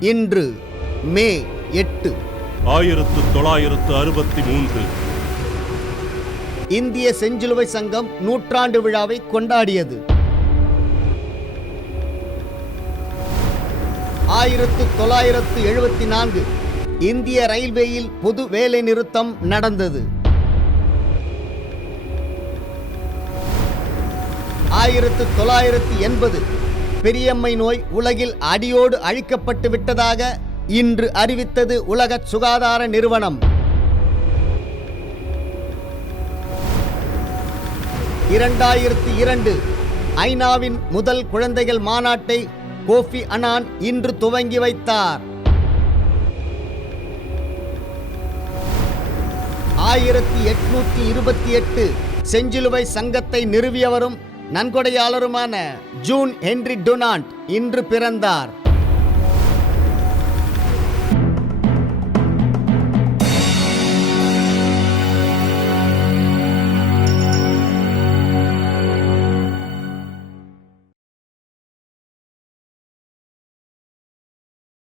இன்று மே எட்டு. ஆயிரத்து தொள்ளாயிரத்து அறுபத்தி மூன்று. இந்திய செஞ்சிலுவை சங்கம் நூற்றாண்டு விழாவை கொண்டாடியது. ஆயிரத்து தொள்ளாயிரத்து எழுபத்தி நான்கு. இந்திய ரயில்வேயில் பொது வேலை நிறுத்தம் நடந்தது. ஆயிரத்து தொள்ளாயிரத்து எண்பது. பெரியம்மை நோய் உலகில் அடியோடு அழிக்கப்பட்டு விட்டதாக இன்று அறிவித்தது உலக சுகாதார நிறுவனம். இரண்டாயிரத்தி இரண்டு ஐநாவின் முதல் குழந்தைகள் மாநாட்டை கோஃபி அனான் இன்று துவங்கி வைத்தார். ஆயிரத்தி எட்நூத்தி இருபத்தி எட்டு செஞ்சிலுவை சங்கத்தை நிறுவியவரும் நன்கொடையாளருமான ஜூன் ஹென்றி டொனால்ட் இன்று பிறந்தார்.